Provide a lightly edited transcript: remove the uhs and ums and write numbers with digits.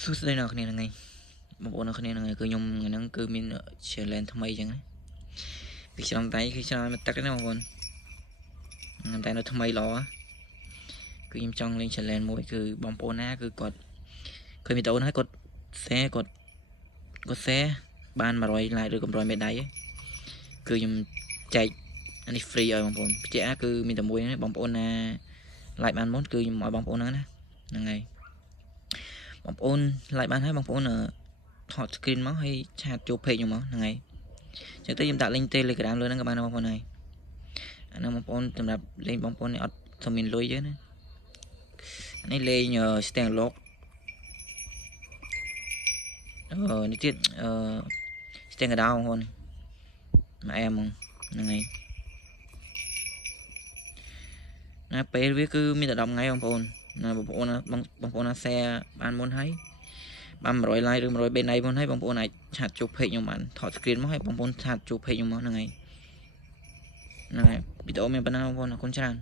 សួស្តីអ្នកគ្នាថ្ងៃបងប្អូនអ្នកគ្នាថ្ងៃគឺខ្ញុំហ្នឹងគឺមាន challenge ថ្មីអញ្ចឹងណាពីឆ្នាំដៃគឺឆ្នាំមកទឹកណាបងប្អូនតែនៅថ្មីល្អគឺខ្ញុំចង់លេង challenge មួយគឺបងប្អូនណាគឺគាត់ឃើញវីដេអូហ្នឹងហើយគាត់ share គាត់ share បាន100 like ឬក៏100មេដៃគឺខ្ញុំចែកអានេះ free ឲ្យបងប្អូនបញ្ជាក់គឺមានតែមួយហ្នឹងបងប្អូនណា like បានមុនគឺខ្ញុំឲ្យបងប្អូនហ្នឹងណាហ្នឹងហើយបងប្អូន like បានហើយបងប្អូនថត screen មកហើយឆាតចូល page ខ្ញុំមកហ្នឹងហើយអញ្ចឹងទៅខ្ញុំដាក់ link Telegram លើហ្នឹងក៏បានបងប្អូនហើយអាហ្នឹងបងប្អូនសម្រាប់លេងបងប្អូននេះអត់សូមមានលុយទេណានេះលេង Stand Lock នេះទៀតStand Down បងប្អូនមកអែមហ្នឹងហើយណាពេលវាគឺមានតែ10ថ្ងៃបងប្អូនណាបងប្អូនណា share បានមុនហើយបាន100 like ឬ100 bên ដៃមុនហើយបងប្អូនអាចឆាតចូល page ខ្ញុំបានថត screen មកហើយបងប្អូនឆាតចូល page ខ្ញុំមកហ្នឹងហើយវីដេអូមានប៉ុណ្ណាបងប្អូនអរគុណច្រើន